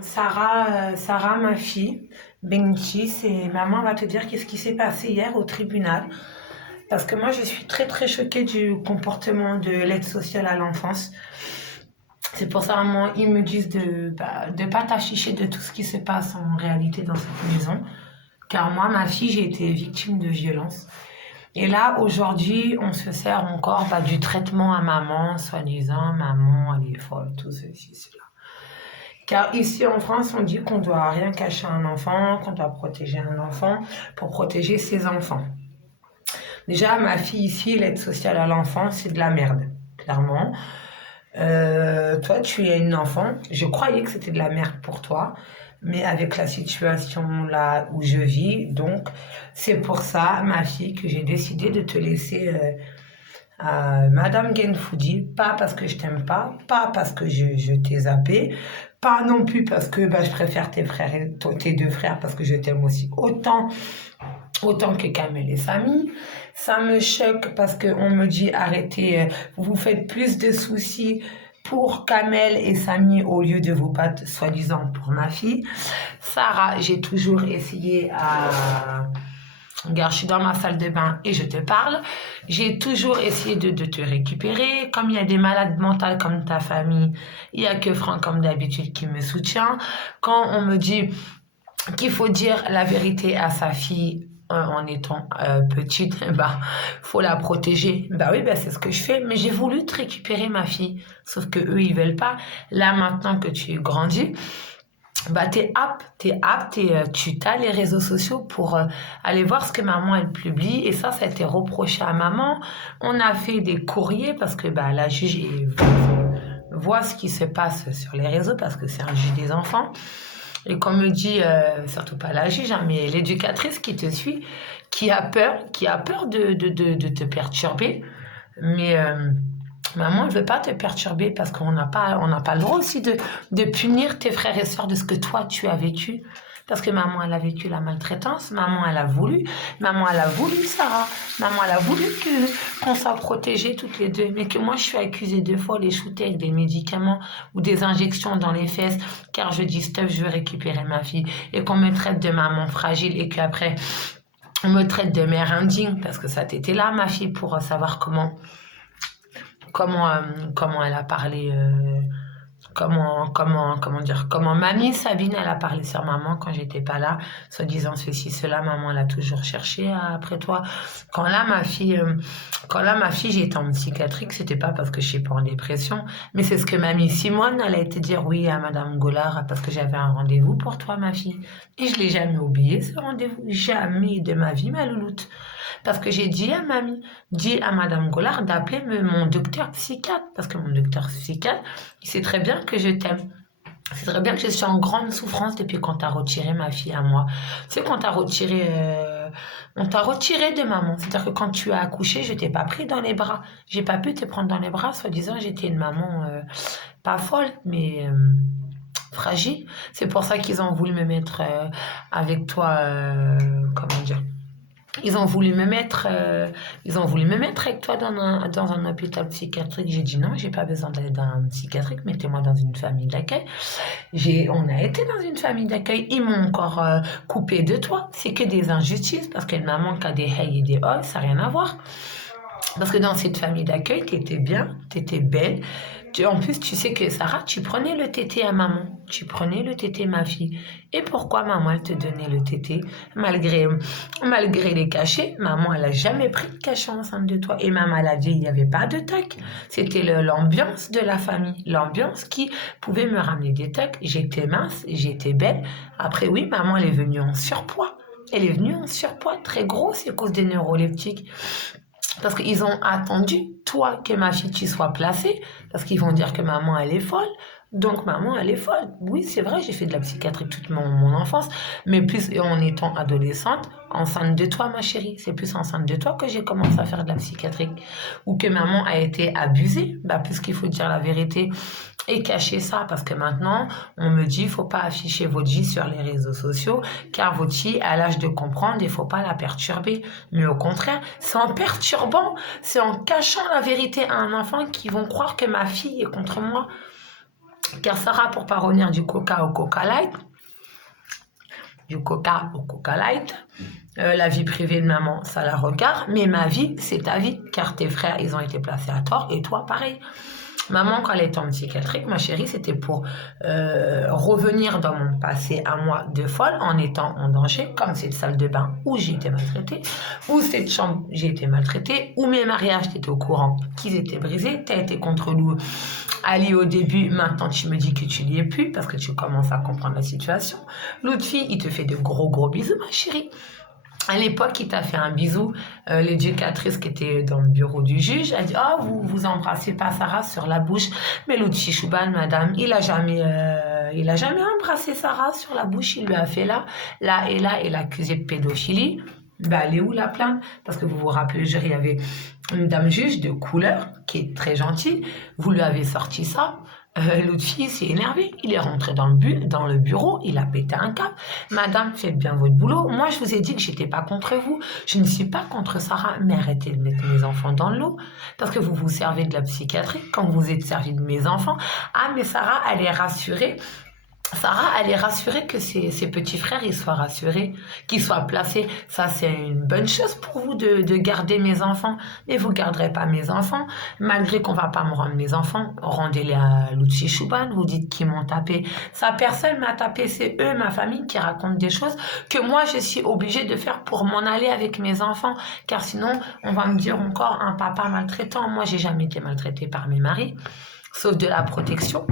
Sarah, ma fille, Benji, c'est maman va te dire qu'est-ce qui s'est passé hier au tribunal. Parce que moi, je suis très très choquée du comportement de l'aide sociale à l'enfance. C'est pour ça, maman, ils me disent de pas t'afficher de tout ce qui se passe en réalité dans cette maison. Car moi, ma fille, j'ai été victime de violence. Et là, aujourd'hui, on se sert encore du traitement à maman, soi-disant, maman, elle est folle, tout ceci, cela. Car ici en France, on dit qu'on doit rien cacher à un enfant, qu'on doit protéger un enfant pour protéger ses enfants. Déjà, ma fille ici, l'aide sociale à l'enfant, c'est de la merde, clairement. Toi, tu es une enfant. Je croyais que c'était de la merde pour toi, mais avec la situation là où je vis, donc c'est pour ça, ma fille, que j'ai décidé de te laisser Madame Genfoudi, pas parce que je t'aime pas parce que je t'ai zappé, pas non plus parce que je préfère tes frères tes deux frères parce que je t'aime aussi autant que Kamel et Samy. Ça me choque parce qu'on me dit arrêtez, vous faites plus de soucis pour Kamel et Samy au lieu de vous battre soi-disant pour ma fille. Sarah, j'ai toujours essayé à Regarde, je suis dans ma salle de bain et je te parle. J'ai toujours essayé de te récupérer. Comme il y a des malades mentales comme ta famille, il n'y a que Franck, comme d'habitude, qui me soutient. Quand on me dit qu'il faut dire la vérité à sa fille en étant petite, faut la protéger. Oui, c'est ce que je fais. Mais j'ai voulu te récupérer ma fille. Sauf que eux, ils veulent pas. Là, maintenant que tu es grandi, t'es apte et tu t'as les réseaux sociaux pour aller voir ce que maman elle publie et ça a été reproché à maman. On a fait des courriers parce que la juge voit ce qui se passe sur les réseaux parce que c'est un juge des enfants. Et comme me dit, surtout pas la juge, hein, mais l'éducatrice qui te suit, qui a peur de te perturber. Mais maman, elle veut pas te perturber parce qu'on n'a pas le droit aussi de punir tes frères et sœurs de ce que toi, tu as vécu. Parce que maman, elle a vécu la maltraitance. Maman, elle a voulu. Maman, elle a voulu, Sarah. Maman, elle a voulu qu'on soit protégés toutes les deux. Mais que moi, je suis accusée de folle et shootée avec des médicaments ou des injections dans les fesses. Car je dis, stop, je veux récupérer ma fille. Et qu'on me traite de maman fragile et qu'après, on me traite de mère indigne. Parce que ça t'était là, ma fille, pour savoir comment elle a parlé, comment mamie Sabine, elle a parlé sur maman quand j'étais pas là, soi-disant ceci, cela, maman, elle a toujours cherché après toi. Quand là, ma fille, j'étais en psychiatrique, c'était pas parce que je suis pas en dépression, mais c'est ce que mamie Simone, elle a été dire oui à Madame Gollard, parce que j'avais un rendez-vous pour toi, ma fille. Et je l'ai jamais oublié, ce rendez-vous. Jamais de ma vie, ma louloute. Parce que j'ai dit à Madame Gollard d'appeler mon docteur psychiatre, parce que mon docteur psychiatre, il sait très bien que je t'aime. C'est très bien que je suis en grande souffrance depuis qu'on t'a retiré ma fille à moi. Tu sais, on t'a retiré de maman. C'est-à-dire que quand tu as accouché, je t'ai pas pris dans les bras. J'ai pas pu te prendre dans les bras, soi-disant j'étais une maman pas folle, mais fragile. C'est pour ça qu'ils ont voulu me mettre avec toi, comment dire, ils ont voulu me mettre avec toi dans un hôpital psychiatrique. J'ai dit non, j'ai pas besoin d'aller dans un psychiatrique, mettez-moi dans une famille d'accueil. On a été dans une famille d'accueil, ils m'ont encore coupé de toi. C'est que des injustices, parce qu'une maman qui a des hey et des oh, ça n'a rien à voir. Parce que dans cette famille d'accueil, t'étais bien, t'étais belle. En plus, tu sais que Sarah, tu prenais le tété à maman. Tu prenais le tété, ma fille. Et pourquoi maman, elle te donnait le tété? Malgré les cachets, maman, elle a jamais pris de cachet enceinte de toi. Et maman, elle a dit, il n'y avait pas de toc. C'était l'ambiance de la famille. L'ambiance qui pouvait me ramener des tocs. J'étais mince, j'étais belle. Après, oui, maman, elle est venue en surpoids. Elle est venue en surpoids très gros, c'est à cause des neuroleptiques. Parce qu'ils ont attendu, toi, que ma fille, tu sois placée. Parce qu'ils vont dire que maman, elle est folle. Donc, maman, elle est folle. Oui, c'est vrai, j'ai fait de la psychiatrie toute mon enfance. Mais plus en étant adolescente, enceinte de toi, ma chérie. C'est plus enceinte de toi que j'ai commencé à faire de la psychiatrie. Ou que maman a été abusée. Puisqu'il faut dire la vérité et cacher ça. Parce que maintenant, on me dit, il ne faut pas afficher votre vie sur les réseaux sociaux. Car votre fille a l'âge de comprendre et il ne faut pas la perturber. Mais au contraire, c'est en perturbant, c'est en cachant la vérité à un enfant qu'ils vont croire que ma fille est contre moi. Car Sarah, pour pas revenir du Coca au Coca Light, du Coca au Coca Light, la vie privée de maman, ça la regarde, mais ma vie, c'est ta vie, car tes frères, ils ont été placés à tort, et toi, pareil. Maman, quand elle était en psychiatrique, ma chérie, c'était pour revenir dans mon passé à moi de folle en étant en danger, comme cette salle de bain où j'ai été maltraitée, ou cette chambre où j'ai été maltraitée, ou mes mariages, tu étais au courant qu'ils étaient brisés, tu as été contre nous, Ali au début, maintenant tu me dis que tu n'y es plus parce que tu commences à comprendre la situation. L'autre fille, il te fait de gros bisous, ma chérie. À l'époque, il t'a fait un bisou. L'éducatrice qui était dans le bureau du juge a dit « Oh, vous embrassez pas Sarah sur la bouche. » Mais l'autre chichouban, madame, il a jamais embrassé Sarah sur la bouche. Il lui a fait là, et l'accusé de pédophilie. Ben, elle est où la plainte? Parce que vous vous rappelez, il y avait une dame juge de couleur qui est très gentille. Vous lui avez sorti ça. L'autre fille s'est énervée. Il est rentré dans le bureau, il a pété un câble. Madame, faites bien votre boulot. Moi, je vous ai dit que j'étais pas contre vous. Je ne suis pas contre Sarah, mais arrêtez de mettre mes enfants dans l'eau. Parce que vous vous servez de la psychiatrie quand vous êtes servi de mes enfants. Ah, mais Sarah, elle est rassurée. Sarah, elle est rassurée que ses petits frères, ils soient rassurés, qu'ils soient placés. Ça, c'est une bonne chose pour vous de garder mes enfants. Mais vous ne garderez pas mes enfants. Malgré qu'on ne va pas me rendre mes enfants, rendez-les à l'outil Chouban. Vous dites qu'ils m'ont tapé. Ça, personne m'a tapé. C'est eux, ma famille, qui racontent des choses que moi, je suis obligée de faire pour m'en aller avec mes enfants. Car sinon, on va me dire encore un papa maltraitant. Moi, j'ai jamais été maltraitée par mes maris, sauf de la protection.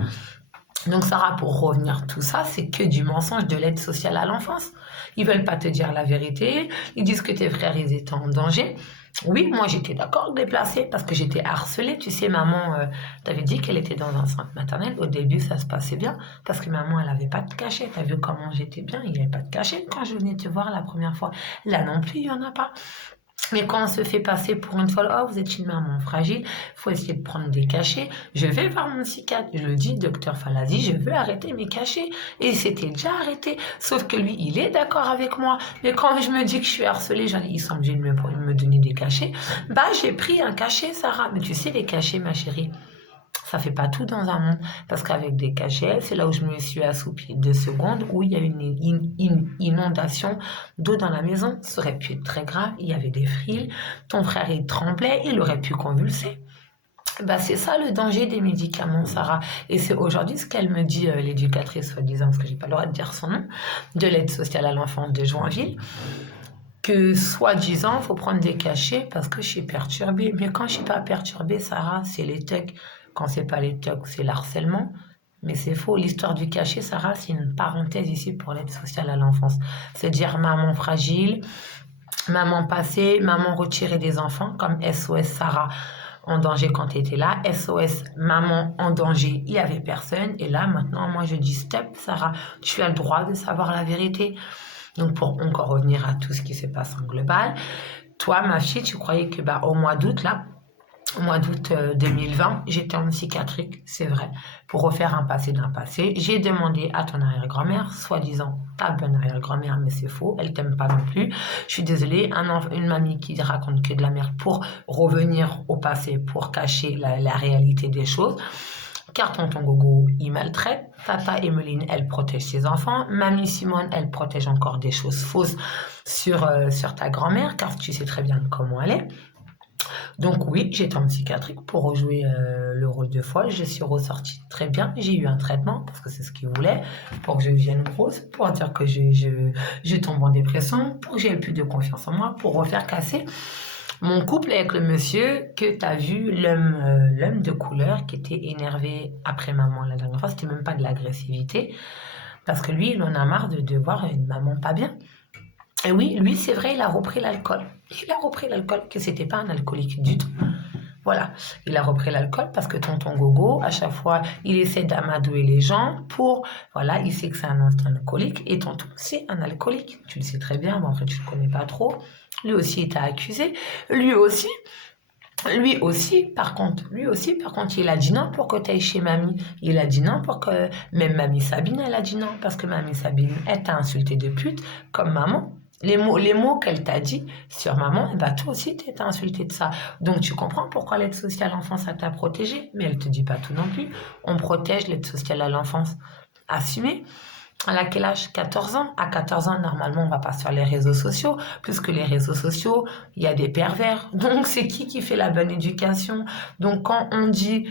Donc Sarah, pour revenir tout ça, c'est que du mensonge de l'aide sociale à l'enfance. Ils veulent pas te dire la vérité. Ils disent que tes frères, ils étaient en danger. Oui, moi, j'étais d'accord de les placer parce que j'étais harcelée. Tu sais, maman t'avait dit qu'elle était dans un centre maternel. Au début, ça se passait bien parce que maman, elle avait pas de cachet. T'as vu comment j'étais bien? Il n'y avait pas de cachet quand je venais te voir la première fois. Là non plus, il y en a pas. Mais quand on se fait passer pour une folle, oh, vous êtes une maman fragile, il faut essayer de prendre des cachets. Je vais voir mon psychiatre, je le dis, docteur Falazi, je veux arrêter mes cachets. Et c'était déjà arrêté. Sauf que lui, il est d'accord avec moi. Mais quand je me dis que je suis harcelée, ils sont obligés de me donner des cachets. Bah, j'ai pris un cachet, Sarah. Mais tu sais, les cachets, ma chérie, ça fait pas tout dans un monde. Parce qu'avec des cachets, c'est là où je me suis assoupie 2 secondes, où il y a une inondation d'eau dans la maison. Ça aurait pu être très grave. Il y avait des frilles. Ton frère, il tremblait. Il aurait pu convulser. Bah, c'est ça le danger des médicaments, Sarah. Et c'est aujourd'hui ce qu'elle me dit, l'éducatrice, soi-disant, parce que j'ai pas le droit de dire son nom, de l'aide sociale à l'enfance de Joinville, que soi-disant, il faut prendre des cachets parce que je suis perturbée. Mais quand je suis pas perturbée, Sarah, c'est les TEC. Quand c'est pas les TEC, c'est l'harcèlement. Mais c'est faux. L'histoire du cachet, Sarah, c'est une parenthèse ici pour l'aide sociale à l'enfance. C'est dire maman fragile, maman passée, maman retirée des enfants, comme SOS Sarah en danger quand tu étais là, SOS maman en danger, il n'y avait personne. Et là, maintenant, moi, je dis stop, Sarah, tu as le droit de savoir la vérité. Donc, pour encore revenir à tout ce qui se passe en global, toi, ma fille, tu croyais que au mois d'août, là, au mois d'août 2020, j'étais en psychiatrique, c'est vrai, pour refaire un passé d'un passé. J'ai demandé à ton arrière-grand-mère, soi-disant ta bonne arrière-grand-mère, mais c'est faux, elle t'aime pas non plus. Je suis désolée, une mamie qui raconte que de la merde pour revenir au passé, pour cacher la réalité des choses. Car tonton Gogo, il maltraite. Tata Emeline, elle protège ses enfants. Mamie Simone, elle protège encore des choses fausses sur ta grand-mère, car tu sais très bien comment elle est. Donc oui, j'étais en psychiatrique pour rejouer le rôle de folle. Je suis ressortie très bien. J'ai eu un traitement, parce que c'est ce qu'ils voulaient, pour que je devienne grosse, pour dire que je tombe en dépression, pour que j'ai plus de confiance en moi, pour refaire casser mon couple avec le monsieur que tu as vu, l'homme de couleur qui était énervé après maman la dernière fois. C'était même pas de l'agressivité, parce que lui, il en a marre de voir une maman pas bien. Et oui, lui, c'est vrai, il a repris l'alcool. Il a repris l'alcool, que c'était pas un alcoolique du tout. Voilà, il a repris l'alcool parce que tonton Gogo, à chaque fois, il essaie d'amadouer les gens pour... Voilà, il sait que c'est un alcoolique et tonton, c'est un alcoolique. Tu le sais très bien, mais en fait, tu le connais pas trop. Lui aussi, il t'a accusé. Lui aussi, par contre, il a dit non pour que tu ailles chez mamie. Il a dit non pour que... Même mamie Sabine, elle a dit non parce que mamie Sabine, elle t'a insulté de pute comme maman. Les mots qu'elle t'a dit sur maman, eh ben toi aussi, t'es insulté de ça. Donc, tu comprends pourquoi l'aide sociale à l'enfance, ça t'a protégé. Mais elle te dit pas tout non plus. On protège l'aide sociale à l'enfance. Assumée. Elle a quel âge? 14 ans. À 14 ans, normalement, on va pas sur les réseaux sociaux. Puisque les réseaux sociaux, il y a des pervers. Donc, c'est qui fait la bonne éducation? Donc, quand on dit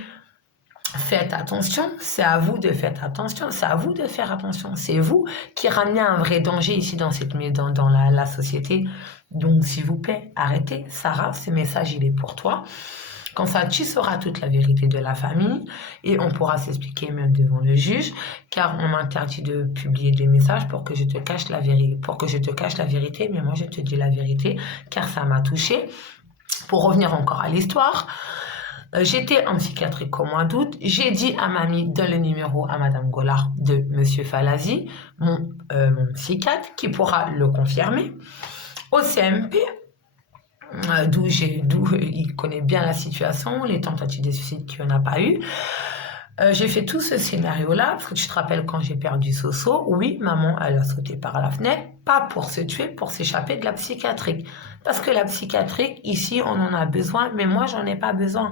faites attention, c'est à vous de faire attention, c'est à vous de faire attention. C'est vous qui ramenez un vrai danger ici dans la société. Donc, s'il vous plaît, arrêtez. Sarah, ce message, il est pour toi. Comme ça, tu sauras toute la vérité de la famille et on pourra s'expliquer même devant le juge, car on m'interdit de publier des messages pour que je te cache la vérité, mais moi, je te dis la vérité, car ça m'a touchée. Pour revenir encore à l'histoire, j'étais en psychiatrique au mois d'août. J'ai dit à mamie, donne le numéro à Madame Gollard de Monsieur Falazi, mon psychiatre, qui pourra le confirmer. Au CMP, d'où il connaît bien la situation, les tentatives de suicide qu'il n'y en a pas eu. J'ai fait tout ce scénario-là, parce que tu te rappelles quand j'ai perdu Soso, oui, maman, elle a sauté par la fenêtre, pas pour se tuer, pour s'échapper de la psychiatrique. Parce que la psychiatrique, ici, on en a besoin, mais moi, j'en ai pas besoin.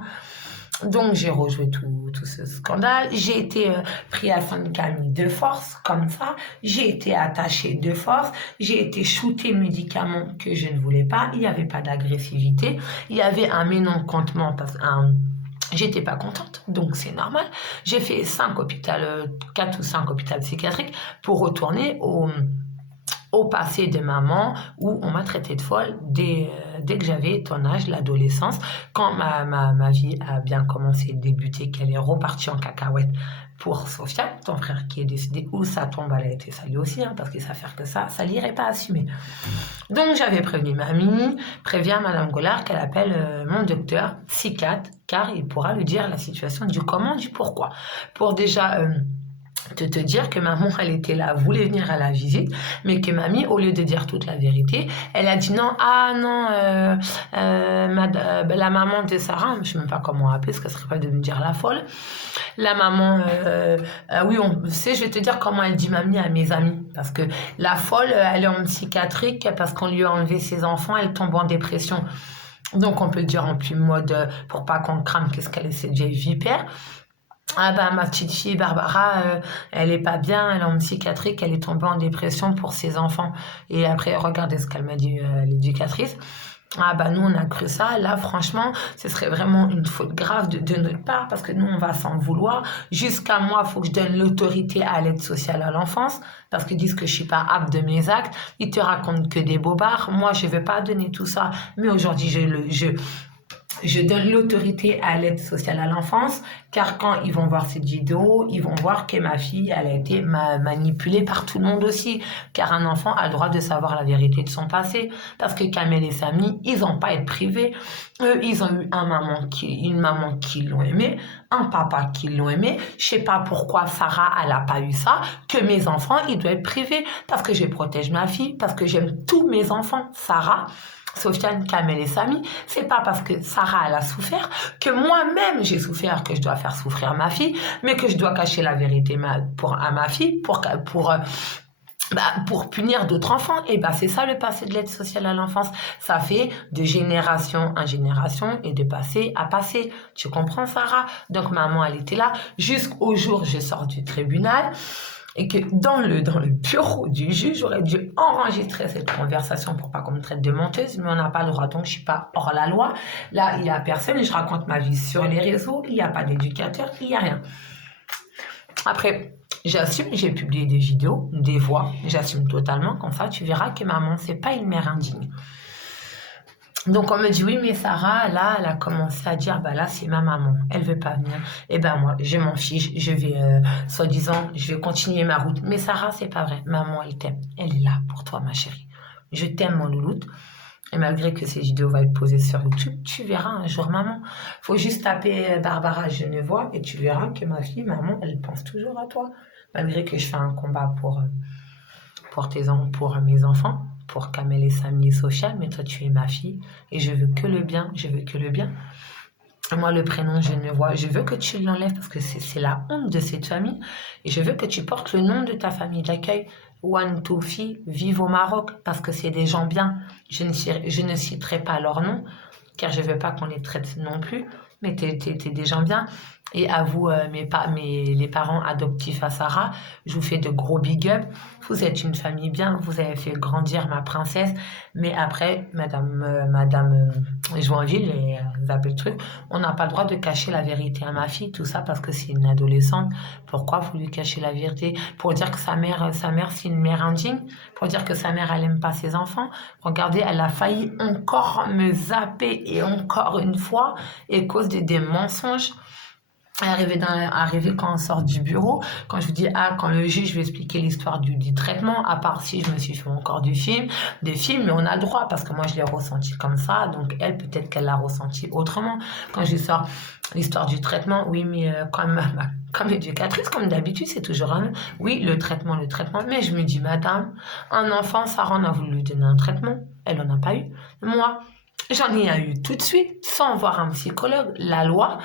Donc, j'ai rejoué tout ce scandale. J'ai été pris à Sainte-Camille de force, comme ça. J'ai été attachée de force. J'ai été shootée médicaments que je ne voulais pas. Il n'y avait pas d'agressivité. Il y avait un ménoncontement, j'étais pas contente, donc c'est normal. J'ai fait 4 ou 5 hôpitaux psychiatriques pour retourner au passé de maman où on m'a traité de folle dès que j'avais ton âge, l'adolescence, quand ma vie a bien commencé, débuté, qu'elle est repartie en cacahuète pour Sofiane, ton frère qui est décédé, où sa tombe elle a été salie aussi, parce qu'il s'affaire que ça l'irait pas assumer. Donc j'avais prévenu mamie, préviens Madame Gollard qu'elle appelle mon docteur psychiatre, car il pourra lui dire la situation du comment, du pourquoi. Pour déjà te dire que maman, elle était là, voulait venir à la visite, mais que mamie, au lieu de dire toute la vérité, elle a dit non, la maman de Sarah, je ne sais même pas comment appeler, parce qu'elle serait pas de me dire la folle, la maman, oui, je vais te dire comment elle dit mamie à mes amis, parce que la folle, elle est en psychiatrique, parce qu'on lui a enlevé ses enfants, elle tombe en dépression. Donc, on peut dire en plus mode, pour pas qu'on crame, qu'est-ce qu'elle est, cette vieille vipère. Ah bah ma petite fille Barbara, elle est pas bien, elle est en psychiatrique, elle est tombée en dépression pour ses enfants. Et après, regardez ce qu'elle m'a dit l'éducatrice. Ah bah nous on a cru ça, là franchement ce serait vraiment une faute grave de notre part parce que nous on va s'en vouloir. Jusqu'à moi il faut que je donne l'autorité à l'aide sociale à l'enfance parce qu'ils disent que je suis pas apte de mes actes. Ils te racontent que des bobards, moi je vais pas donner tout ça. Mais aujourd'hui je donne l'autorité à l'aide sociale à l'enfance, car quand ils vont voir cette vidéo, ils vont voir que ma fille, elle a été manipulée par tout le monde aussi, car un enfant a le droit de savoir la vérité de son passé, parce que Kamel et Samy, ils n'ont pas à être privés. Eux, ils ont eu une maman qui l'ont aimé, un papa qui l'ont aimé. Je sais pas pourquoi Sarah, elle a pas eu ça, que mes enfants, ils doivent être privés, parce que je protège ma fille, parce que j'aime tous mes enfants. Sarah, Sofiane, Kamel et Samy, c'est pas parce que Sarah elle a souffert que moi-même j'ai souffert que je dois faire souffrir ma fille, mais que je dois cacher la vérité à ma fille pour punir d'autres enfants. Et c'est ça le passé de l'aide sociale à l'enfance. Ça fait de génération en génération et de passé à passé. Tu comprends, Sarah? Donc maman elle était là jusqu'au jour où je sors du tribunal. Et que dans le bureau du juge, j'aurais dû enregistrer cette conversation pour pas qu'on me traite de menteuse, mais on n'a pas le droit, donc je suis pas hors la loi. Là, il y a personne, je raconte ma vie sur les réseaux, il n'y a pas d'éducateur, il n'y a rien. Après, j'assume, j'ai publié des vidéos, des voix, j'assume totalement, comme ça tu verras que maman, c'est pas une mère indigne. Donc on me dit oui mais Sarah là elle a commencé à dire là c'est ma maman, elle veut pas venir. Et moi je m'en fiche, je vais soi-disant je vais continuer ma route. Mais Sarah c'est pas vrai, maman elle t'aime, elle est là pour toi ma chérie. Je t'aime mon louloute. Et malgré que ces vidéos vont être posées sur YouTube, tu verras un jour maman. Faut juste taper Barbara Genevois et tu verras que ma fille maman elle pense toujours à toi. Malgré que je fais un combat pour mes enfants, pour Kamel et Samy et Sofiane, mais toi tu es ma fille et je veux que le bien, Moi, le prénom, je ne vois. Je veux que tu l'enlèves parce que c'est la honte de cette famille. Et je veux que tu portes le nom de ta famille d'accueil. One, two, filles, vive au Maroc parce que c'est des gens bien. Je ne citerai pas leur nom car je ne veux pas qu'on les traite non plus. Mais t'es des gens bien. Et à vous, les parents adoptifs à Sarah, je vous fais de gros big up. Vous êtes une famille bien. Vous avez fait grandir ma princesse. Mais après, Madame Joinville et le truc, on n'a pas le droit de cacher la vérité à ma fille, tout ça parce que c'est une adolescente. Pourquoi vous lui cachez la vérité? Pour dire que sa mère c'est une mère indigne? Pour dire que sa mère, elle aime pas ses enfants? Regardez, elle a failli encore me zapper et encore une fois, et cause des mensonges. Arrivé quand on sort du bureau, quand je vous dis, quand le juge veut expliquer l'histoire du traitement, à part si je me suis fait encore des films, mais on a le droit, parce que moi je l'ai ressenti comme ça, donc elle, peut-être qu'elle l'a ressenti autrement. Quand je sors l'histoire du traitement, oui, mais comme éducatrice, comme d'habitude, c'est toujours un, oui, le traitement, mais je me dis, madame, un enfant, Sarah, on a voulu lui donner un traitement, elle en a pas eu. Moi, j'en ai eu tout de suite, sans voir un psychologue. La loi,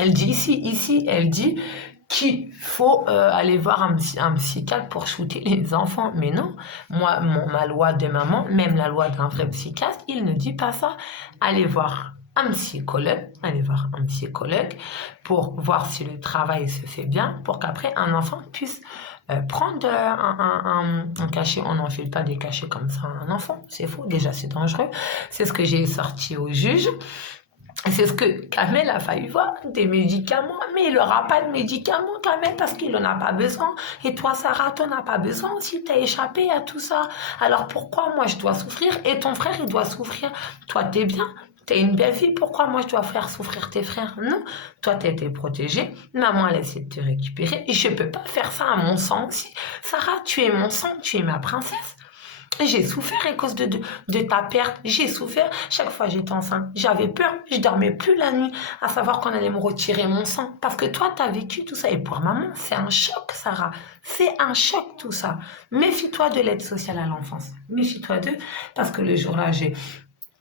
elle dit ici, elle dit qu'il faut aller voir un psychiatre pour shooter les enfants. Mais non, moi, ma loi de maman, même la loi d'un vrai psychiatre, il ne dit pas ça. Allez voir un psychologue pour voir si le travail se fait bien, pour qu'après un enfant puisse prendre un cachet. On n'enfile pas des cachets comme ça à un enfant, c'est faux, déjà c'est dangereux. C'est ce que j'ai sorti au juge. C'est ce que Kamel a failli voir, des médicaments, mais il n'aura pas de médicaments, Kamel, parce qu'il n'en a pas besoin. Et toi, Sarah, tu n'en as pas besoin aussi, tu as échappé à tout ça. Alors pourquoi moi je dois souffrir et ton frère il doit souffrir? Toi, t'es bien, t'es une belle fille, pourquoi moi je dois faire souffrir tes frères? Non, toi, t'as été protégée, maman elle essaie de te récupérer, et je peux pas faire ça à mon sang aussi. Sarah, tu es mon sang, tu es ma princesse. J'ai souffert à cause de ta perte. J'ai souffert chaque fois que j'étais enceinte. J'avais peur. Je dormais plus la nuit à savoir qu'on allait me retirer mon sang. Parce que toi, tu as vécu tout ça. Et pour maman, c'est un choc, Sarah. C'est un choc, tout ça. Méfie-toi de l'aide sociale à l'enfance. Méfie-toi d'eux. Parce que le jour-là,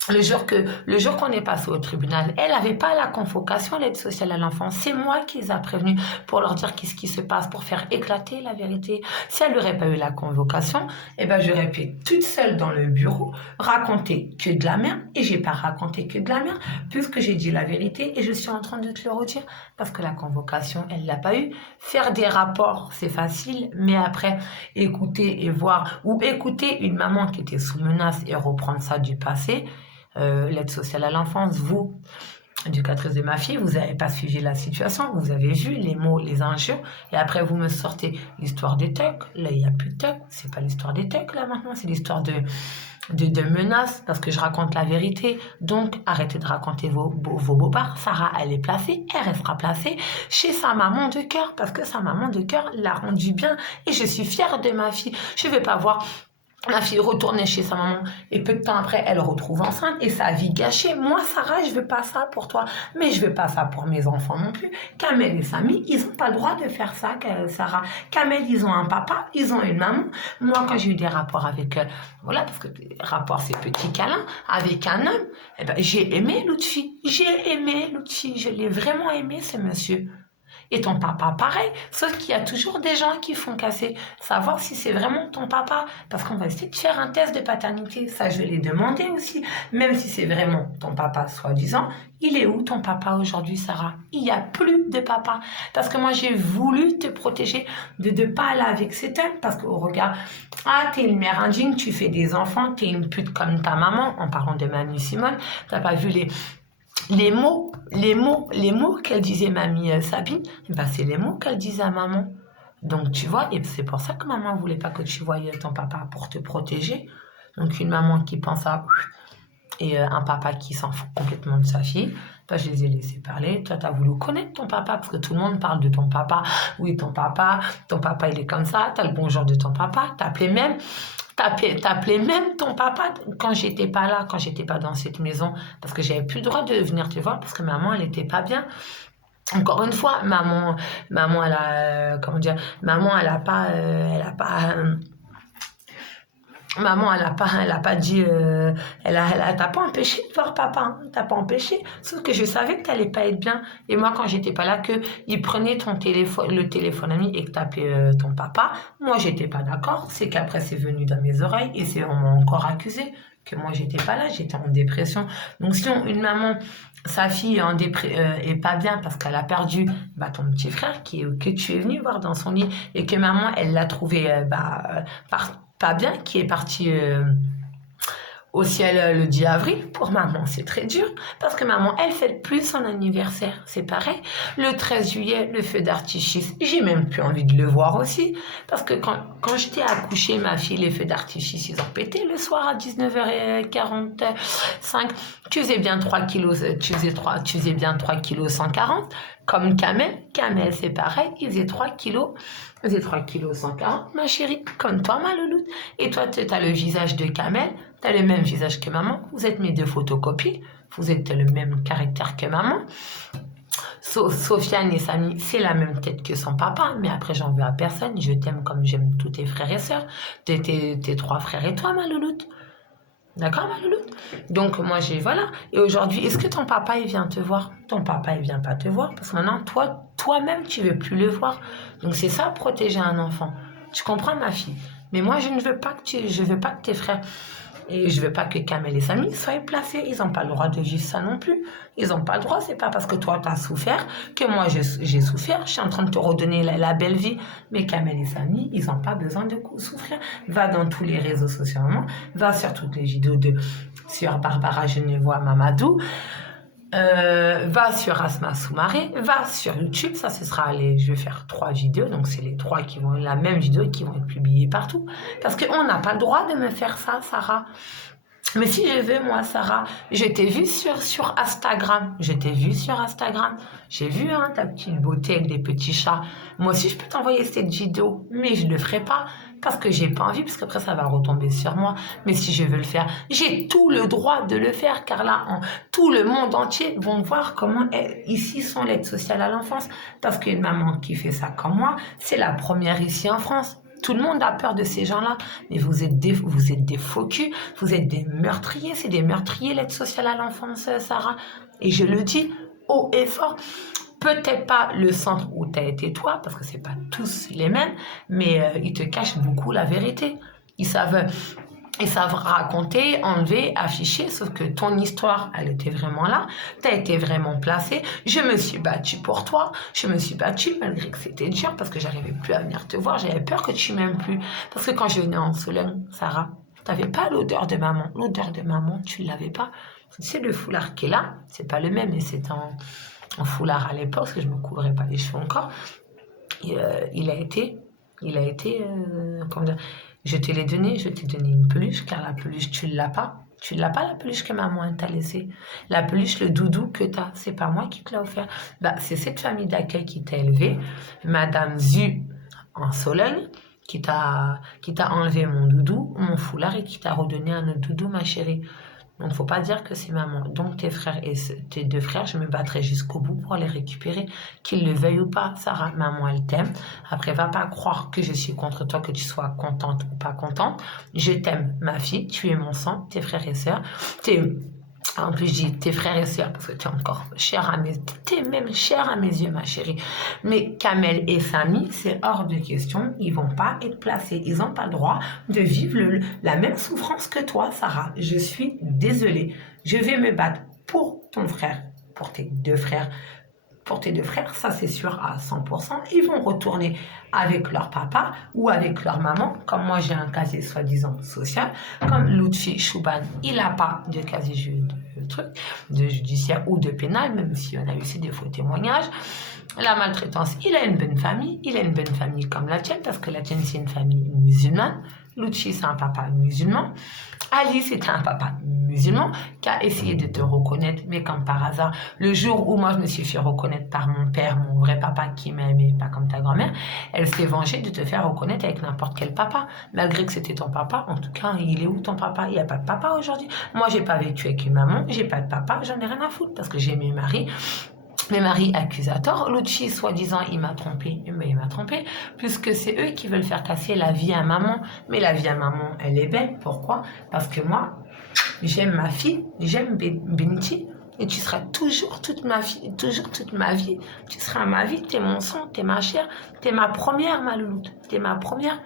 le jour qu'on est passé au tribunal, elle n'avait pas la convocation, l'aide sociale à l'enfance. C'est moi qui les a prévenus pour leur dire qu'est-ce qui se passe, pour faire éclater la vérité. Si elle n'aurait pas eu la convocation, eh ben, j'aurais pu être toute seule dans le bureau, raconter que de la merde, et j'ai pas raconté que de la merde, puisque j'ai dit la vérité, et je suis en train de te le redire, parce que la convocation, elle l'a pas eu. Faire des rapports, c'est facile, mais après, écouter et voir, ou écouter une maman qui était sous menace et reprendre ça du passé, l'aide sociale à l'enfance, vous, éducatrice de ma fille, vous n'avez pas suivi la situation, vous avez vu les mots, les injures, et après vous me sortez l'histoire des tucs. Là, il n'y a plus de tucs, c'est pas l'histoire des tucs là maintenant, c'est l'histoire de menaces, parce que je raconte la vérité. Donc, arrêtez de raconter vos beaux-parts. Sarah, elle est placée, elle restera placée chez sa maman de cœur, parce que sa maman de cœur l'a rendue bien, et je suis fière de ma fille. Je ne vais pas voir ma fille retournait chez sa maman et peu de temps après, elle retrouve enceinte et sa vie gâchée. Moi, Sarah, je veux pas ça pour toi, mais je veux pas ça pour mes enfants non plus. Kamel et Samy, ils ont pas le droit de faire ça, Sarah. Kamel, ils ont un papa, ils ont une maman. Moi, quand j'ai eu des rapports avec, voilà, parce que les rapports, c'est petit câlin, avec un homme, eh ben, j'ai aimé Lutfi. Je l'ai vraiment aimé, ce monsieur. Et ton papa, pareil. Sauf qu'il y a toujours des gens qui font casser. Savoir si c'est vraiment ton papa. Parce qu'on va essayer de faire un test de paternité. Ça, je vais les demander aussi. Même si c'est vraiment ton papa, soi-disant. Il est où ton papa aujourd'hui, Sarah? Il n'y a plus de papa. Parce que moi, j'ai voulu te protéger de ne pas aller avec cet homme. Parce qu'au regard, t'es une mère indigne, tu fais des enfants, t'es une pute comme ta maman. En parlant de Mamie Simone, t'as pas vu les mots qu'elle disait mamie Sabine, ben c'est les mots qu'elle disait à maman. Donc tu vois, et c'est pour ça que maman voulait pas que tu voyais ton papa pour te protéger. Donc une maman qui pense à et un papa qui s'en fout complètement de sa fille. Ben, je les ai laissés parler. Toi, tu as voulu connaître ton papa parce que tout le monde parle de ton papa. Oui, ton papa il est comme ça. Tu as le bonjour de ton papa. T'appelais même ton papa quand j'étais pas là, quand j'étais pas dans cette maison, parce que j'avais plus le droit de venir te voir parce que maman, elle était pas bien. Encore une fois, maman, elle a, comment dire, maman, elle a pas, Maman, elle a pas dit, t'a pas empêché de voir papa, hein, t'as pas empêché. Sauf que je savais que t'allais pas être bien. Et moi, quand j'étais pas là, que il prenait ton téléphone, le téléphone ami et que t'appelait ton papa, moi, j'étais pas d'accord. C'est qu'après, c'est venu dans mes oreilles et on m'a encore accusé que moi, j'étais pas là, j'étais en dépression. Donc, si une maman, sa fille est pas bien parce qu'elle a perdu ton petit frère que tu es venu voir dans son lit et que maman, elle l'a trouvé pas bien, qui est parti au ciel le 10 avril. Pour maman, c'est très dur parce que maman, elle fête plus son anniversaire. C'est pareil. Le 13 juillet, le feu d'artifice, j'ai même plus envie de le voir aussi parce que quand j'étais accouchée, ma fille, les feux d'artifice, ils ont pété le soir à 19h45. Tu faisais bien 3 kilos, tu faisais bien 3 kilos 140. Comme Kamel, c'est pareil, il faisait 3 kilos. Il faisait 3 kilos 140, ma chérie, comme toi, ma louloute. Et toi, tu as le visage de Kamel, tu as le même visage que maman. Vous êtes mes deux photocopies. Vous êtes le même caractère que maman. Sofiane et Samy, c'est la même tête que son papa. Mais après, j'en veux à personne. Je t'aime comme j'aime tous tes frères et sœurs. Tes 3 frères et toi, ma louloute. D'accord, ma louloute? Donc, moi, voilà. Et aujourd'hui, est-ce que ton papa, il vient te voir? Ton papa, il vient pas te voir. Parce que maintenant, toi-même, tu veux plus le voir. Donc, c'est ça, protéger un enfant. Tu comprends, ma fille? Mais moi, je veux pas que tes frères, et je veux pas que Kamel et Samy soient placés. Ils n'ont pas le droit de vivre ça non plus. Ils n'ont pas le droit. C'est pas parce que toi, tu as souffert que moi, j'ai souffert. Je suis en train de te redonner la belle vie. Mais Kamel et Samy, ils n'ont pas besoin de souffrir. Va dans tous les réseaux sociaux. Va sur toutes les vidéos sur Barbara Genevois Mamadou. Va sur Asma Soumaré, va sur YouTube, ça ce sera je vais faire 3 vidéos, donc c'est les 3 qui vont la même vidéo et qui vont être publiées partout, parce qu'on n'a pas le droit de me faire ça, Sarah. Mais si je veux, moi, Sarah, je t'ai vu sur Instagram. J'ai vu ta petite beauté avec des petits chats. Moi aussi, je peux t'envoyer cette vidéo, mais je ne le ferai pas parce que j'ai pas envie, parce qu'après, ça va retomber sur moi. Mais si je veux le faire, j'ai tout le droit de le faire, car là, tout le monde entier vont voir comment ici sont l'aide sociale à l'enfance. Parce qu'une maman qui fait ça comme moi, c'est la première ici en France. Tout le monde a peur de ces gens-là, mais vous êtes des faux culs, vous êtes des meurtriers, c'est des meurtriers, l'aide sociale à l'enfance, Sarah. Et je le dis haut et fort, peut-être pas le centre où tu as été toi, parce que c'est pas tous les mêmes, mais ils te cachent beaucoup la vérité. Ils savent raconter, enlever, afficher, sauf que ton histoire, elle était vraiment là, tu as été vraiment placée. Je me suis battue pour toi, je me suis battue malgré que c'était dur, parce que j'arrivais plus à venir te voir, j'avais peur que tu m'aimes plus. Parce que quand je venais en Sologne, Sarah, tu n'avais pas l'odeur de maman. L'odeur de maman, tu ne l'avais pas. C'est le foulard qui est là, c'est pas le même, mais c'est en foulard à l'époque, parce que je me couvrais pas les cheveux encore. Et, il a été, comment dire, je t'ai donné une peluche, car la peluche, tu l'as pas. Tu l'as pas, la peluche que maman t'a laissée. La peluche, le doudou que tu as, c'est pas moi qui te l'ai offert. C'est cette famille d'accueil qui t'a élevé, Madame Zu en Sologne, qui t'a enlevé mon doudou, mon foulard, et qui t'a redonné un autre doudou, ma chérie. Donc, faut pas dire que c'est maman. Donc, tes frères et tes 2 frères, je me battrai jusqu'au bout pour les récupérer, qu'ils le veuillent ou pas. Sarah, maman, elle t'aime. Après, va pas croire que je suis contre toi, que tu sois contente ou pas contente. Je t'aime, ma fille. Tu es mon sang, tes frères et sœurs. En plus, je dis tes frères et sœurs parce que tu es encore chère à t'es même chère à mes yeux, ma chérie. Mais Kamel et Samy, c'est hors de question. Ils vont pas être placés. Ils n'ont pas le droit de vivre la même souffrance que toi, Sarah. Je suis désolée. Je vais me battre pour ton frère, pour tes 2 frères. Pour tes 2 frères, ça c'est sûr à 100%. Ils vont retourner avec leur papa ou avec leur maman. Comme moi, j'ai un casier soi-disant social. Comme Lutfi Chouban, il n'a pas de casier de judiciaire ou de pénal, même si on a eu aussi des faux témoignages. La maltraitance, il a une bonne famille. Il a une bonne famille comme la tienne, parce que la tienne, c'est une famille musulmane. Lutfi, c'est un papa musulman. Ali, c'était un papa musulman qui a essayé de te reconnaître, mais comme par hasard, le jour où moi je me suis fait reconnaître par mon père, mon vrai papa qui m'a aimé, pas comme ta grand-mère, elle s'est vengée de te faire reconnaître avec n'importe quel papa, malgré que c'était ton papa. En tout cas, il est où ton papa? Il n'y a pas de papa aujourd'hui. Moi, j'ai pas vécu avec une maman, j'ai pas de papa, j'en ai rien à foutre parce que j'ai mes maris. mes maris accusent à tort. Lucci, soi-disant, il m'a trompé. Mais il m'a trompé, puisque c'est eux qui veulent faire casser la vie à maman. Mais la vie à maman, elle est belle. Pourquoi? Parce que moi, j'aime ma fille, j'aime Beniti. Et tu seras toujours toute ma vie, toujours toute ma vie. Tu seras ma vie, t'es mon sang, t'es ma chair, t'es ma première, ma louloute. T'es ma première.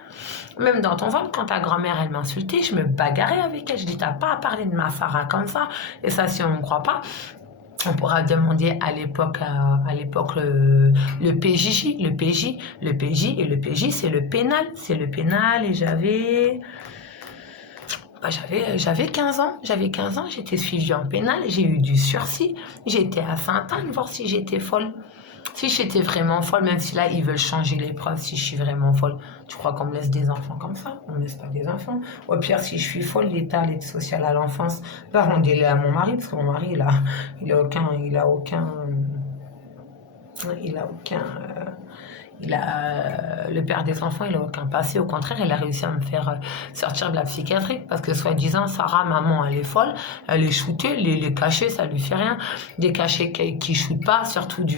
Même dans ton ventre, quand ta grand-mère, elle m'insultait, je me bagarrais avec elle. Je dis, t'as pas à parler de ma Sarah comme ça. Et ça, si on ne croit pas, on pourra demander à l'époque le PJJ, le PJ et le PJ, c'est le pénal. C'est le pénal et j'avais 15 ans, j'étais suivie en pénal, j'ai eu du sursis, j'étais à Sainte-Anne, voir si j'étais folle. Si j'étais vraiment folle, même si là ils veulent changer les preuves, si je suis vraiment folle, tu crois qu'on me laisse des enfants comme ça? On ne laisse pas des enfants. Au pire, si je suis folle, l'État, l'aide sociale à l'enfance, va rendre-les à mon mari, parce que mon mari, il a aucun, il a aucun, il a aucun, le père des enfants, il a aucun passé. Au contraire, il a réussi à me faire sortir de la psychiatrie. Parce que soi-disant, Sarah, maman, elle est folle. Elle est shootée. Les cachets, ça lui fait rien. Des cachets qui shootent pas, surtout du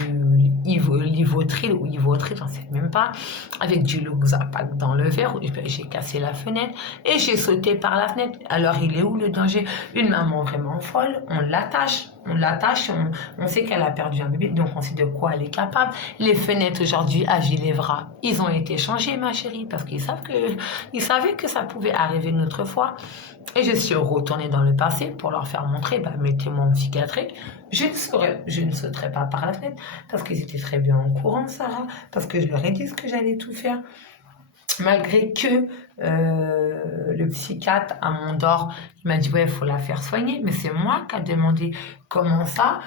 Livotril ou Ivotril, j'en sais même pas. Avec du Luxapac dans le verre. J'ai cassé la fenêtre et j'ai sauté par la fenêtre. Alors, il est où le danger? Une maman vraiment folle, on l'attache. On sait qu'elle a perdu un bébé, donc on sait de quoi elle est capable. Les fenêtres aujourd'hui à Ginevra, ils ont été changés, ma chérie, parce qu'ils savaient que ça pouvait arriver une autre fois. Et je suis retournée dans le passé pour leur faire montrer, mettez-moi en psychiatrique. Je ne sauterai pas par la fenêtre, parce qu'ils étaient très bien au courant, Sarah, parce que je leur ai dit ce que j'allais tout faire. Malgré que le psychiatre à Mondor, il m'a dit ouais, il faut la faire soigner, mais c'est moi qui a demandé comment ça.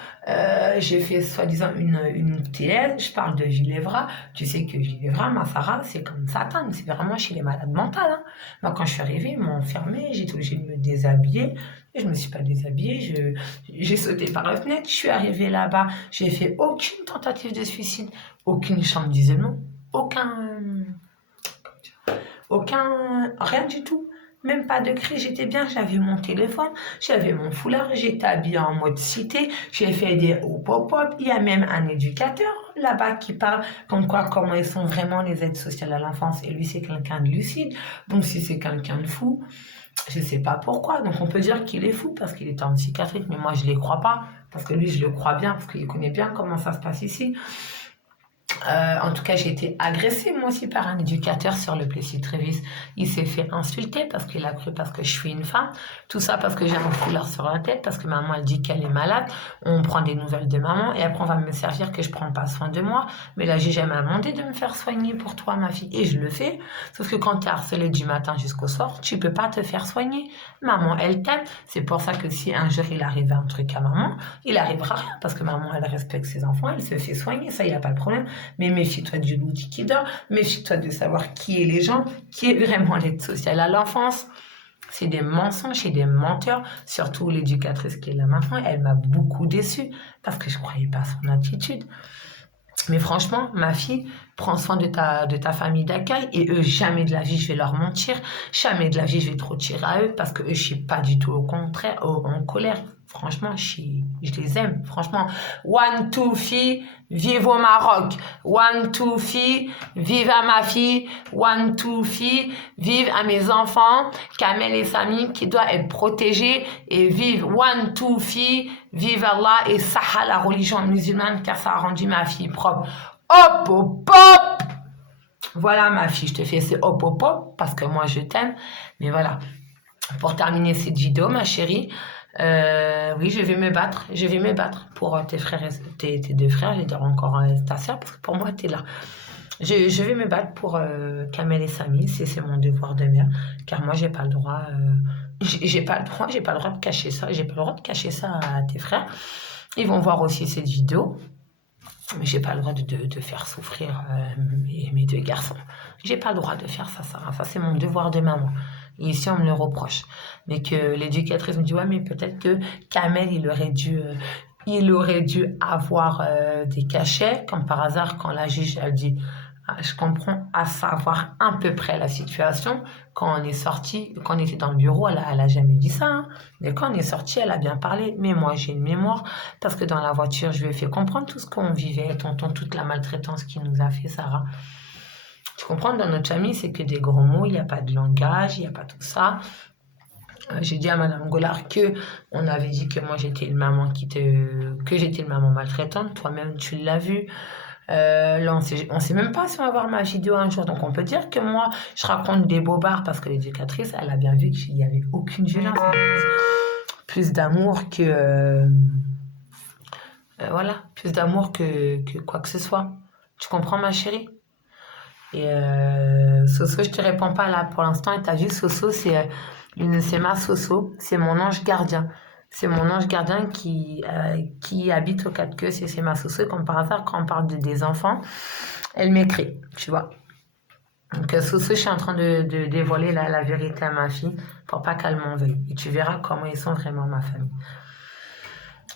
J'ai fait soi-disant une TS, je parle de Ginevra. Tu sais que Ginevra, ma Sarah, c'est comme Satan, c'est vraiment chez les malades mentales. Hein. Moi, quand je suis arrivée, ils m'ont enfermée, j'ai été obligée de me déshabiller. Et je ne me suis pas déshabillée, j'ai sauté par la fenêtre, je suis arrivée là-bas, j'ai fait aucune tentative de suicide, aucune chambre d'isolement, rien du tout. Même pas de cri, j'étais bien, j'avais mon téléphone, j'avais mon foulard, j'étais habillée en mode cité, j'ai fait des hop-hop-hop, il y a même un éducateur là-bas qui parle comme quoi, comment ils sont vraiment les aides sociales à l'enfance, et lui c'est quelqu'un de lucide, donc si c'est quelqu'un de fou, je sais pas pourquoi, donc on peut dire qu'il est fou parce qu'il est en psychiatrique, mais moi je les crois pas, parce que lui je le crois bien, parce qu'il connaît bien comment ça se passe ici. En tout cas, j'ai été agressée moi aussi par un éducateur sur le Plessis-Trévis. Il s'est fait insulter parce qu'il a cru parce que je suis une femme. Tout ça parce que j'ai un foulard sur la tête, parce que maman elle dit qu'elle est malade. On prend des nouvelles de maman et après on va me servir que je prends pas soin de moi. Mais là, j'ai jamais demandé de me faire soigner pour toi, ma fille. Et je le fais. Sauf que quand tu es harcelée du matin jusqu'au soir, tu peux pas te faire soigner. Maman, elle t'aime. C'est pour ça que si un jour il arrive un truc à maman, il arrivera rien. Parce que maman, elle respecte ses enfants, elle se fait soigner. Ça, il n'y a pas de problème. Mais méfie-toi du loup qui dort, méfie-toi de savoir qui est les gens, qui est vraiment l'aide sociale à l'enfance. C'est des mensonges et des menteurs, surtout l'éducatrice qui est là maintenant, elle m'a beaucoup déçue parce que je ne croyais pas à son attitude. Mais franchement, ma fille, prends soin de ta famille d'accueil et eux, jamais de la vie, je vais leur mentir. Jamais de la vie, je vais trop tirer à eux parce que eux, je suis pas du tout au contraire, en colère. Franchement, je les aime. Franchement, one, two, fille, vive au Maroc. One, two, fille, vive à ma fille. One, two, fille, vive à mes enfants. Kamel et Sami qui doivent être protégés et vive. One, two, fille, vive Allah et Saha, la religion musulmane, car ça a rendu ma fille propre. Hop, hop, hop! Voilà, ma fille, je te fais ce hop, hop, hop, parce que moi, je t'aime. Mais voilà, pour terminer cette vidéo, ma chérie, oui, je vais me battre pour tes frères, tes deux frères, je vais dire encore ta soeur, parce que pour moi, tu es là. Je vais me battre pour Kamel et Sami, c'est mon devoir de mère, car moi, j'ai pas le droit, j'ai pas le droit de cacher ça, j'ai pas le droit de cacher ça à tes frères. Ils vont voir aussi cette vidéo. Mais j'ai pas le droit de faire souffrir mes deux garçons. J'ai pas le droit de faire ça, Sarah. Ça, c'est mon devoir de maman. Et ici, on me le reproche. Mais que l'éducatrice me dit, ouais, mais peut-être que Kamel, il aurait dû avoir des cachets, comme par hasard, quand la juge, elle dit, Je comprends à savoir à peu près la situation. Quand on est sorti, quand on était dans le bureau, elle a jamais dit ça, hein. Mais quand on est sorti, elle a bien parlé. Mais moi, j'ai une mémoire parce que dans la voiture, je lui ai fait comprendre tout ce qu'on vivait, tonton, toute la maltraitance qu'il nous a fait, Sarah. Tu comprends, dans notre famille, c'est que des gros mots, il n'y a pas de langage, il n'y a pas tout ça. J'ai dit à Madame Gollard que on avait dit que moi j'étais une maman que j'étais une maman maltraitante. Toi-même, tu l'as vu. Là, on sait même pas si on va voir ma vidéo un jour. Donc, on peut dire que moi, je raconte des bobards parce que l'éducatrice, elle a bien vu qu'il n'y avait aucune violence, plus d'amour que, voilà, plus d'amour que quoi que ce soit. Tu comprends, ma chérie? Et Soso, je te réponds pas là pour l'instant. Et t'as vu, Soso, c'est ma Soso, c'est mon ange gardien. C'est mon ange gardien qui habite au quatre queues. C'est ma Soso. Comme par hasard, quand on parle des enfants, elle m'écrit, tu vois. Donc, Soso, je suis en train de dévoiler la vérité à ma fille pour pas qu'elle m'en veuille. Et tu verras comment ils sont vraiment ma famille.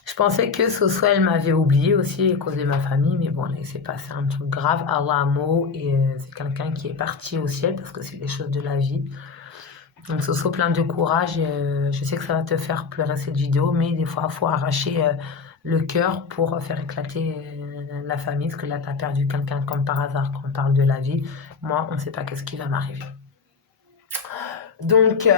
Je pensais que Soso, elle m'avait oublié aussi à cause de ma famille, mais bon, là, il s'est passé un truc grave. Allah mot, et c'est quelqu'un qui est parti au ciel parce que c'est des choses de la vie. Donc, Soso, plein de courage. Je sais que ça va te faire pleurer cette vidéo, mais des fois, il faut arracher le cœur pour faire éclater la famille, parce que là, tu as perdu quelqu'un comme par hasard quand on parle de la vie. Moi, on ne sait pas qu'est-ce qui va m'arriver. Donc,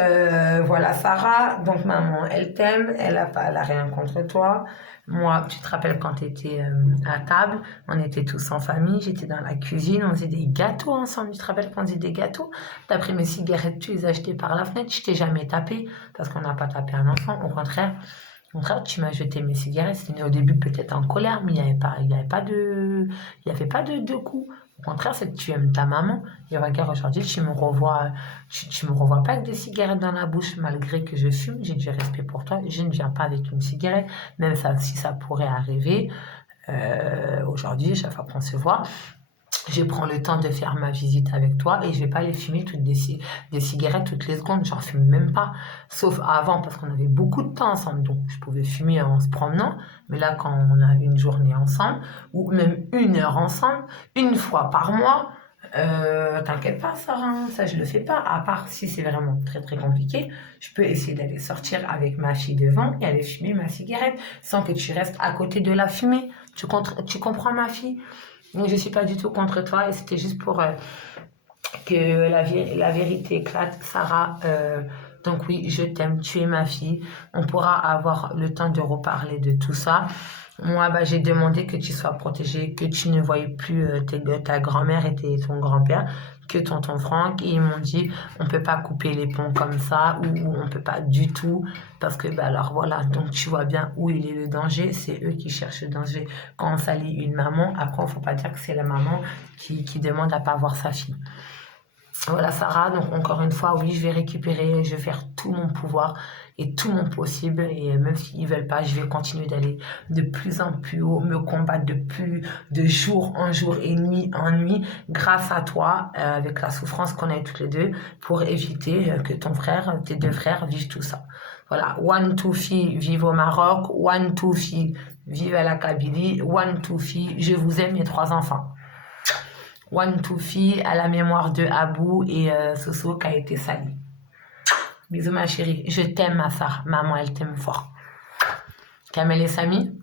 voilà, Sarah, donc maman, elle t'aime, elle a rien contre toi. Moi, tu te rappelles quand tu étais à table, on était tous en famille, j'étais dans la cuisine, on faisait des gâteaux ensemble. Tu te rappelles qu'on faisait des gâteaux? T'as pris mes cigarettes, tu les as jetées par la fenêtre, je t'ai jamais tapé, parce qu'on n'a pas tapé un enfant, au contraire, tu m'as jeté mes cigarettes. C'était au début peut-être en colère, mais il n'y avait pas de coups. Au contraire, c'est que tu aimes ta maman. Et regarde, aujourd'hui, tu me revois pas avec des cigarettes dans la bouche, malgré que je fume. J'ai du respect pour toi. Je ne viens pas avec une cigarette, même ça, si ça pourrait arriver. Aujourd'hui, chaque fois qu'on se voit, je prends le temps de faire ma visite avec toi et je vais pas les fumer des cigarettes toutes les secondes. J'en fume même pas. Sauf avant, parce qu'on avait beaucoup de temps ensemble. Donc, je pouvais fumer en se promenant. Mais là, quand on a une journée ensemble, ou même 1 heure ensemble, une fois par mois, t'inquiète pas, Sarah, ça je le fais pas. À part si c'est vraiment très très compliqué, je peux essayer d'aller sortir avec ma fille devant et aller fumer ma cigarette sans que tu restes à côté de la fumée. Tu comprends, ma fille? Donc, je ne suis pas du tout contre toi et c'était juste pour que la vérité éclate. Sarah, donc oui, je t'aime, tu es ma fille. On pourra avoir le temps de reparler de tout ça. Moi, j'ai demandé que tu sois protégée, que tu ne voyais plus ta grand-mère et ton grand-père, que tonton Franck. Et ils m'ont dit, on ne peut pas couper les ponts comme ça, ou on ne peut pas du tout, parce que, alors voilà, donc tu vois bien où il est le danger, c'est eux qui cherchent le danger. Quand on salit une maman, après, il ne faut pas dire que c'est la maman qui demande à pas voir sa fille. Voilà, Sarah, donc encore une fois, oui, je vais récupérer, je vais faire tout mon pouvoir et tout mon possible. Et même s'ils veulent pas, je vais continuer d'aller de plus en plus haut, me combattre de jour en jour et nuit en nuit, grâce à toi, avec la souffrance qu'on a eu toutes les deux, pour éviter que tes 2 frères vivent tout ça. Voilà, one, two, filles, vive au Maroc, one, two, filles, vive à la Kabylie, one, two, filles, je vous aime, mes 3 enfants. One to fille à la mémoire de Abou et Soso qui a été sali. Bisous ma chérie, je t'aime ma Sarah, maman elle t'aime fort. Kamel et Samy,